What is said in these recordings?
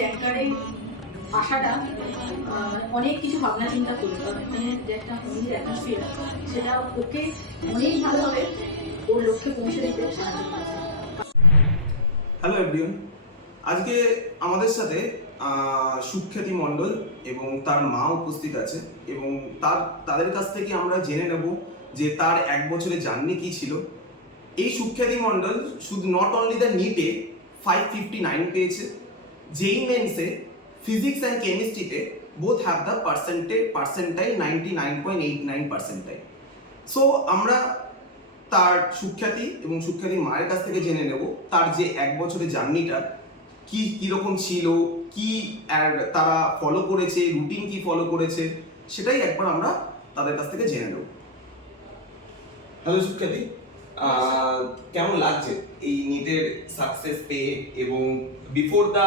র্যাঙ্কারে আসাটা অনেক কিছু ভাবনা চিন্তা করে, কারণ এখানে যে একটা হোমলির অ্যাটমসফিয়ার সেটা ওকে অনেক ভালোভাবে ওর লক্ষ্যে পৌঁছে দিতে সাহায্য করেছে। হ্যালো এভরিওয়ান, আজকে আমাদের সাথে সুখ্যাতি মণ্ডল এবং তার মা উপস্থিত আছে এবং তাদের কাছ থেকে আমরা জেনে নেব যে তার এক বছরের জার্নি কী ছিল। এই সুখ্যাতি মণ্ডল শুধু নট অনলি দ্য নিটে 559 পেয়েছে, যেই মেন্সে ফিজিক্স অ্যান্ড কেমিস্ট্রিতে both have the percentile 99.89%। So আমরা তার সুখ্যাতি এবং সুখ্যাতির মায়ের কাছ থেকে জেনে নেব তার যে এক বছরের জার্নিটা কীরকম ছিল, কি তারা ফলো করেছে, রুটিন কি ফলো করেছে, সেটাই একবার আমরা তাদের কাছ থেকে জেনে নেব। হ্যালো সুখ্যাতি, কেমন লাগছে এই নিটের সাকসেস পেয়ে এবং before the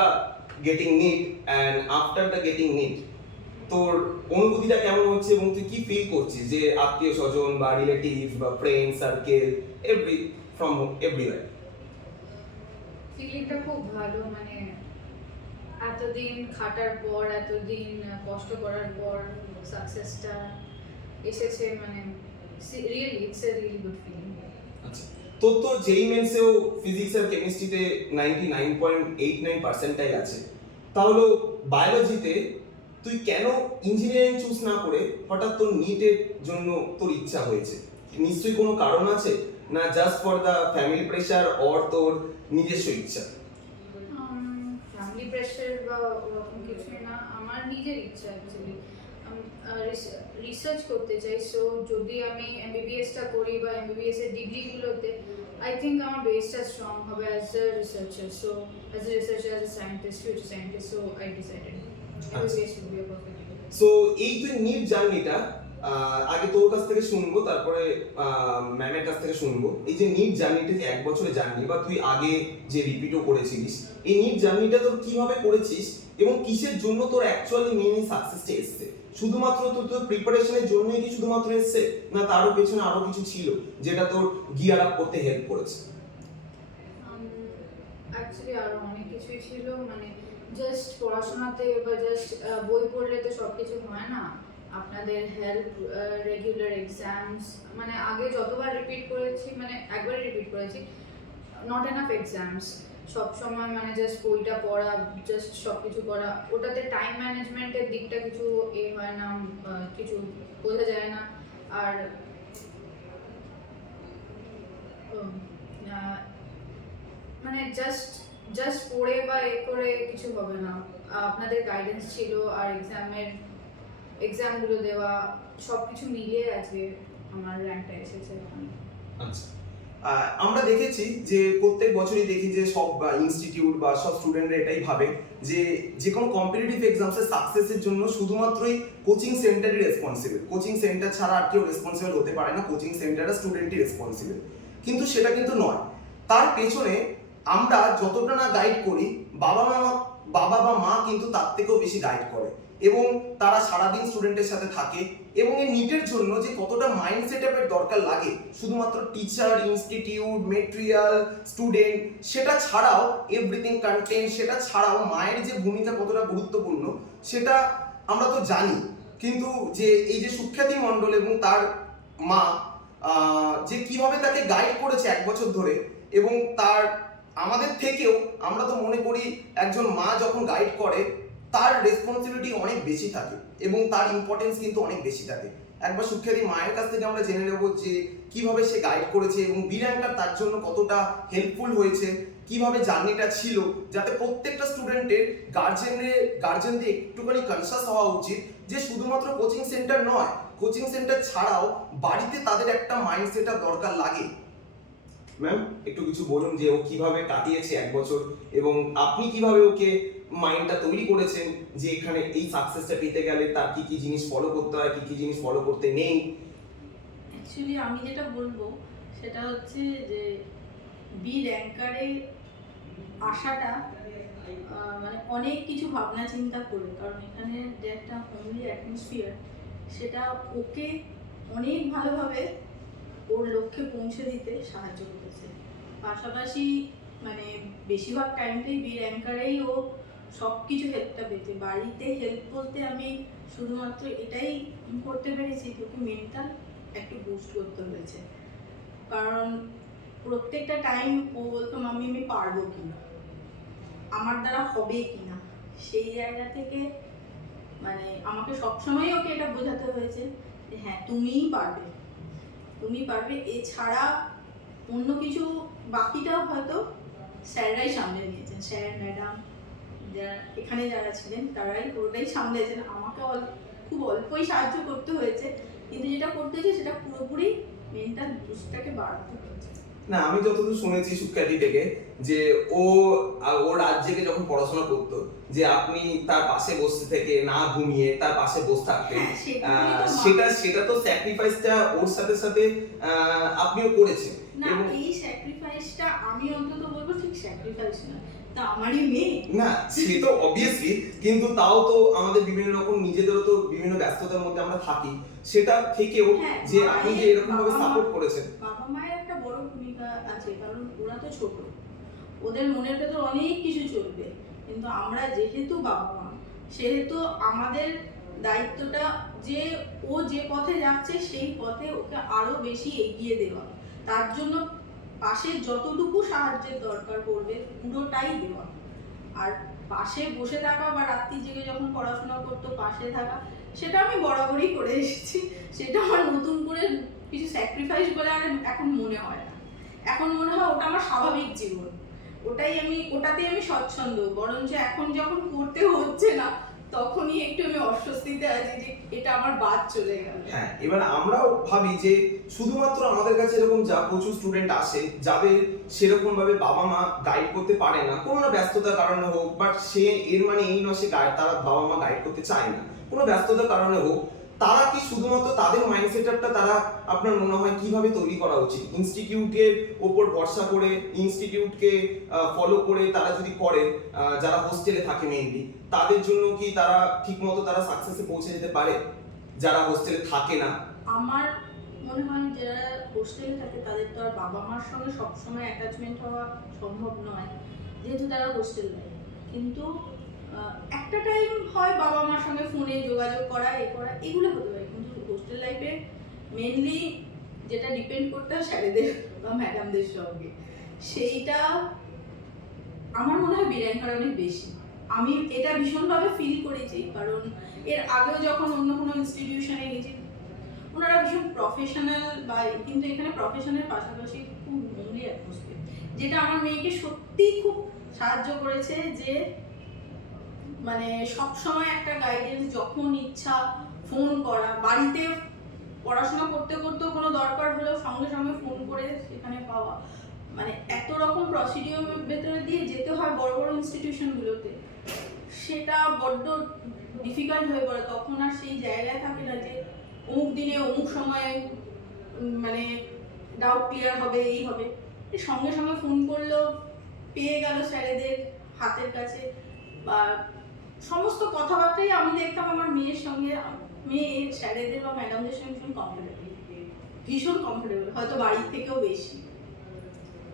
getting NEET and after the getting NEET তোর অনুভূতিটা কেমন হচ্ছে এবং তুই কি ফিল করছিস যে আত্মীয় স্বজন বা রিলেটিভ বা ফ্রেন্ড সার্কেল এভরিওয়্যার? ফিলিংটা খুব ভালো, মানে এতদিন খাটার পর, এতদিন কষ্ট করার পর সাকসেসটা এসেছে, মানে really it's a really good feeling. আচ্ছা, তোর তো যেই মেন্সেও ফিজিক্স আর কেমিস্ট্রিতে 99.89% আছে, তাহলে বায়োলজিতে তুই কেন ইঞ্জিনিয়ারিং চুজ না করে হঠাৎ তোর নিটের জন্য তোর ইচ্ছা হয়েছে? নিশ্চয়ই কোনো কারণ আছে, না just for the family pressure or তোর নিজস্ব ইচ্ছা? ফ্যামিলি প্রেশার বা ওরকম কিছুই না, আমার নিজের ইচ্ছা অ্যাকচুয়ালি। রিসার্চ করতে চাই, সো যদি আমি এমবিবিএসটা করি বা এমবিবিএস এর ডিগ্রিগুলোতে আই থিঙ্ক আমার বেসটা স্ট্রং হবে as a researcher, so as a researcher, as a scientist, future scientist, so I decided MBBS will be a perfect. So এই তুই নিট জার্নিটা আগে তোর কাছ থেকে শুনবো, তারপরে ম্যামের কাছ থেকে শুনবো। এই যে নিট জার্নিটা যে এক বছরের জার্নি বা তুই আগে যে রিপিটও করেছিলিস, এই নিট জার্নিটা তোর কিভাবে করেছিস এবং কিসের জন্য তোর অ্যাকচুয়ালি মেইন সাকসেসটা এসেছে? শুধুমাত্র তোর প্রিপারেশনের জন্যই কি শুধুমাত্র এসেছে, না তারও পেছনে আরো কিছু ছিল যেটা তোর গিয়ার আপ করতে হেল্প করেছে? অ্যাকচুয়ালি আরো অনেক কিছুই ছিল, মানে জাস্ট পড়াশোনাতে বা জাস্ট বই পড়লে তো সব কিছু হয় না। আপনাদের হেল্প, রেগুলার এক্সামস, মানে আগে যতবার রিপিট করেছি, মানে একবারই রিপিট করেছি, নট এনাফ এক্সামস সব সময়, মানে জাস্ট বইটা পড়া, জাস্ট সব কিছু করা, ওটাতে টাইম ম্যানেজমেন্টের দিকটা কিছু হয় না, কিছু বোঝা যায় না। আর মানে জাস্ট পড়ে বা করে কিছু হবে না, আপনাদের গাইডেন্স ছিল আর এক্সামগুলো দেওয়া, সব কিছু মিলিয়ে আজকে আমার র্যাঙ্কটা এসেছে। আচ্ছা, আমরা দেখেছি যে প্রত্যেক বছরই দেখি যে সব ইনস্টিটিউট বা সব স্টুডেন্টরা এটাই ভাবে যে যে কোনো কম্পিটিটিভ এক্সামসের সাকসেসের জন্য শুধুমাত্রই কোচিং সেন্টারই রেসপন্সিবল, কোচিং সেন্টার ছাড়া আর কেউ রেসপন্সিবল হতে পারে না, কোচিং সেন্টার আর স্টুডেন্টই রেসপন্সিবল। কিন্তু সেটা কিন্তু নয়, তার পেছনে আমরা যতটা না গাইড করি, বাবা বা মা কিন্তু তার থেকেও বেশি গাইড করে এবং তারা সারাদিন স্টুডেন্টের সাথে থাকে এবং এই নিটের জন্য যে কতটা মাইন্ড সেটআপের দরকার লাগে, শুধুমাত্র টিচার, ইনস্টিটিউট, মেটেরিয়াল, স্টুডেন্ট, সেটা ছাড়াও এভরিথিং কন্টেন্ট, সেটা ছাড়াও মায়ের যে ভূমিকা কতটা গুরুত্বপূর্ণ সেটা আমরা তো জানি। কিন্তু যে এই যে সুখ্যাতি মণ্ডল এবং তার মা যে কিভাবে তাকে গাইড করেছে এক বছর ধরে, এবং তার আমাদের থেকেও আমরা তো মনে করি একজন মা যখন গাইড করে তার রেসপন্সিবিলিটি অনেক বেশি থাকে এবং তার ইম্পর্টেন্স কিন্তু অনেক বেশি থাকে। একবার সুখ্যাতি মায়ের কাছ থেকে আমরা জেনে নেব যে কিভাবে সে গাইড করেছে এবং বি-র্যাঙ্কার তার জন্য কতটা হেল্পফুল হয়েছে, কিভাবে জার্নিটা ছিল, যাতে প্রত্যেকটা স্টুডেন্টের গার্জেনদের একটুখানি কনসাস হওয়া উচিত যে শুধুমাত্র কোচিং সেন্টার নয়, কোচিং সেন্টার ছাড়াও বাড়িতে তাদের একটা মাইন্ড সেটআপ দরকার লাগে। ম্যাম, একটু কিছু বলুন যে ও কিভাবে কাটিয়েছে এক বছর এবং আপনি কিভাবে ওকে মাইন্ডটা তৈরি করেছেন যে এখানে এই সাকসেসটা পেতে গেলে তার কি কি জিনিস ফলো করতে হয়, কি কি জিনিস ফলো করতে নেই। অ্যাকচুয়ালি আমি যেটা বলবো সেটা হচ্ছে যে র্যাঙ্কারে আসাটা মানে অনেক কিছু ভাবনা চিন্তা করে, কারণ এখানে যে একটা হোমলি অ্যাটমসফিয়ার সেটা ওকে অনেক ভালোভাবে ওর লক্ষ্যে পৌঁছে দিতে সাহায্য করেছে। পাশাপাশি মানে বেশিরভাগ টাইমটাই র্যাঙ্কারেই ও সব কিছু হেল্পটা পেতে। বাড়িতে হেল্প বলতে আমি শুধুমাত্র এটাই করতে পেরেছি, তোকে মেন্টাল একটু বুস্ট করতে হয়েছে। কারণ প্রত্যেকটা টাইম ও বলতো মাম্মি আমি পারবো কিনা, আমার দ্বারা হবে কিনা, সেই জায়গা থেকে মানে আমাকে সবসময় ওকে এটা বোঝাতে হয়েছে যে হ্যাঁ তুমিই পারবে, তুমি পারবে। এছাড়া অন্য কিছু বাকিটাও হয়তো স্যাররাই সামলে নিয়েছেন, স্যার ম্যাডাম যারা এখানে যারা ছিলেন তারাই পুরোটাই সামলেছেন। আমাকে খুব অল্পই সাহায্য করতে হয়েছে, কিন্তু যেটা করতে হয়েছে সেটা পুরোপুরি মেন্টাল বুস্টটাকে বাড়াতে হয়েছে। না, আমি যতদূর শুনেছি সুখ্যাতি থেকে যে ও রাজ্যকে যখন পড়াশোনা করতো, যে আপনি তার পাশে বসে থেকে না ঘুমিয়ে তার পাশে বসে থাকতেন, সেটা তো স্যাক্রিফাইসটা ওর সাথে সাথে আপনিও করেছেন। না, এই স্যাক্রিফাইসটা আমি অন্তত বলবো ঠিক স্যাক্রিফাইস না, তা আমারই মেয়ে। না, সে তো অবভিয়াসলি, কিন্তু তাও তো আমাদের বিভিন্ন রকম নিজেদেরও তো বিভিন্ন ব্যস্ততার মধ্যে আমরা থাকি, সেটা থেকেও যে আপনি যে এরকম ভাবে সাপোর্ট করেছেন। বাবা মায়ের একটা বড় ভূমিকা আছে, কারণ ওরা তো ছোট, ওদের মনের ভেতর অনেক কিছু চলবে, কিন্তু আমরা যেহেতু বাবা মা সেহেতু আমাদের দায়িত্বটা যে ও যে পথে যাচ্ছে সেই পথে ওকে আরো বেশি এগিয়ে দেওয়া, তার জন্য পাশে যতটুকু সাহায্যের দরকার পড়বে পুরোটাই দেওয়া। আর পাশে বসে থাকা বা রাত্রি জেগে যখন পড়াশোনা করতো পাশে থাকা, সেটা আমি বরাবরই করে এসেছি, সেটা আমার নতুন করে কিছু স্যাক্রিফাইস বলে আর এখন মনে হয় না। এখন মনে হয় ওটা আমার স্বাভাবিক জীবন, ওটাতেই আমি স্বচ্ছন্দ। বরঞ্চ এখন যখন করতে হচ্ছে না তখনই একটু আমি অস্বস্তিতে আছি যে এটা আমার বাদ চলে গেল। হ্যাঁ, এবার আমরাও ভাবি যে শুধুমাত্র আমাদের কাছে এরকম যা প্রচুর স্টুডেন্ট আসে যাদের সেরকম ভাবে বাবা মা গাইড করতে পারে না, কোনো না ব্যস্ততার কারণে হোক, বাট সে এর মানে এই নয় সে তারা বাবা মা গাইড করতে চায় না, কোনো ব্যস্ততার কারণে হোক, তারা কি শুধুমাত্র তাদের মাইন্ডসেটআপটা তারা আপনার মনে হয় কিভাবে তৈরি করা উচিত? ইনস্টিটিউটের ওপর ভরসা করে, ইনস্টিটিউটকে ফলো করে তারা যদি করে, যারা হোস্টেলে থাকে মেইনলি, তাদের জন্য কি তারা ঠিকমতো তারা সাকসেসে পৌঁছে যেতে পারে যারা হোস্টেলে থাকে না? আমার মনে হয় যারা হোস্টেলে থাকে তাদের তো আর বাবা মার সঙ্গে সবসময় অ্যাটাচমেন্ট হওয়া সম্ভব নয়, যেহেতু তারা হোস্টেল নেয়। কিন্তু একটা টাইম হয় বাবা মার সঙ্গে ফোনে যোগাযোগ করা, এ করা, এগুলো হতে পারে। কিন্তু হোস্টেল লাইফে মেনলি যেটা ডিপেন্ড করতে হয় স্যারেদের বা ম্যাডামদের সঙ্গে, সেইটা আমার মনে হয় বিরাঙ্কার অনেক বেশি। আমি এটা ভীষণভাবে ফিল করেছি, কারণ এর আগেও যখন অন্য কোনো ইনস্টিটিউশনে গেছি ওনারা ভীষণ প্রফেশনাল, বা কিন্তু এখানে প্রফেশনের পাশাপাশি খুব হোমলি অ্যাটমসফিয়ার, যেটা আমার মেয়েকে সত্যি খুব সাহায্য করেছে। যে মানে সবসময় একটা গাইডেন্স, যখন ইচ্ছা ফোন করা, বাড়িতে পড়াশোনা করতে করতেও কোনো দরকার হলেও সঙ্গে সঙ্গে ফোন করে সেখানে পাওয়া, মানে এত রকম প্রসিডিওর ভেতরে দিয়ে যেতে হয় বড় বড় ইনস্টিটিউশনগুলোতে, সেটা বড্ড ডিফিকাল্ট হয়ে পড়ে। তখন আর সেই জায়গায় থাকে না যে অমুক দিনে অমুক সময়ে মানে ডাউট ক্লিয়ার হবে, এই হবে, সঙ্গে সঙ্গে ফোন করলেও পেয়ে গেল স্যারেদের হাতের কাছে। বা সমস্ত কথাবার্তাই আমি দেখতাম আমার মেয়ের সঙ্গে, মেয়ে স্যারেদের বা ম্যাডামদের সঙ্গে ভীষণ কমফোর্টেবল, হয়তো বাড়ির থেকেও বেশি।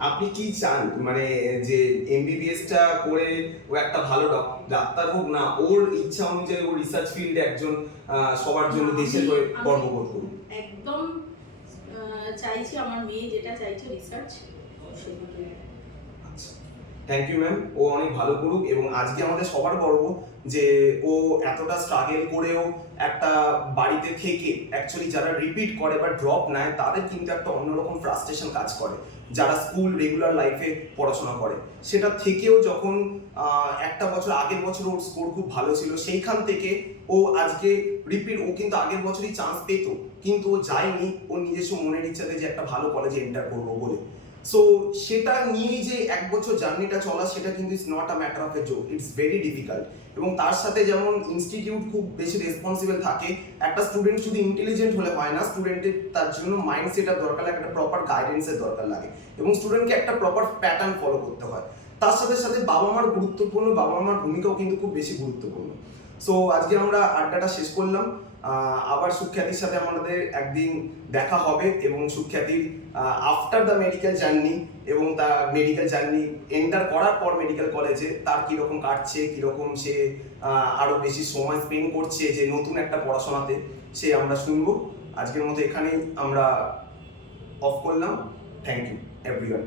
আপনি কি চান মানে যে এমবিবিএসটা করে ও একটা ভালো ডাক্তার হোক, না ওর ইচ্ছা অনুযায়ী ও রিসার্চ ফিল্ডে একজন সবার জন্য দেশের হয়ে গর্ববোধ করুন? একদম চাইছি আমার মেয়ে যেটা চাইছে রিসার্চ। আচ্ছা, থ্যাংক ইউ ম্যাম, ও অনেক ভালো করুক। এবং আজকে আমাদের সবার গর্ব যে ও এতটা স্ট্রাগল করেও একটা বাড়িতে থেকে অ্যাকচুয়ালি যারা রিপিট করে বা ড্রপ নেয় তাদের কিন্তু একটা অন্যরকম ফ্রাস্ট্রেশন কাজ করে, যারা স্কুল রেগুলার লাইফে পড়াশোনা করে সেটা থেকেও যখন একটা বছর আগের বছর ওর স্কোর খুব ভালো ছিল, সেইখান থেকে ও আজকে রিপিট, ও কিন্তু আগের বছরই চান্স পেত কিন্তু ও যায়নি ওর নিজস্ব মনের ইচ্ছাতে যে একটা ভালো কলেজে এন্টার করবো বলে। সো সেটা নিয়েই যে এক বছর জার্নিটা চলা, সেটা কিন্তু it's not a matter of a joke, it's very difficult. এবং তার সাথে যেমন ইনস্টিটিউট খুব বেশি রেসপন্সিবল থাকে, একটা স্টুডেন্ট শুধু ইন্টেলিজেন্ট হলে হয় না, স্টুডেন্টের তার জন্য মাইন্ড সেট আপ দরকার লাগে, একটা প্রপার গাইডেন্সের দরকার লাগে, এবং স্টুডেন্টকে একটা প্রপার প্যাটার্ন ফলো করতে হয়। তার সাথে সাথে বাবা মার গুরুত্বপূর্ণ, বাবা মার ভূমিকাও কিন্তু খুব বেশি গুরুত্বপূর্ণ। সো আজকে আমরা আড্ডাটা শেষ করলাম। আবার সুখ্যাতির সাথে আমাদের একদিন দেখা হবে এবং সুখ্যাতির আফটার দ্য মেডিকেল জার্নি এবং তার মেডিকেল জার্নি এন্টার করার পর মেডিকেল কলেজে তার কীরকম কাটছে, কীরকম সে আরও বেশি সময় স্পেন্ড করছে যে নতুন একটা পড়াশোনাতে, সে আমরা শুনবো। আজকের মতো এখানেই আমরা অফ করলাম। Thank you everyone.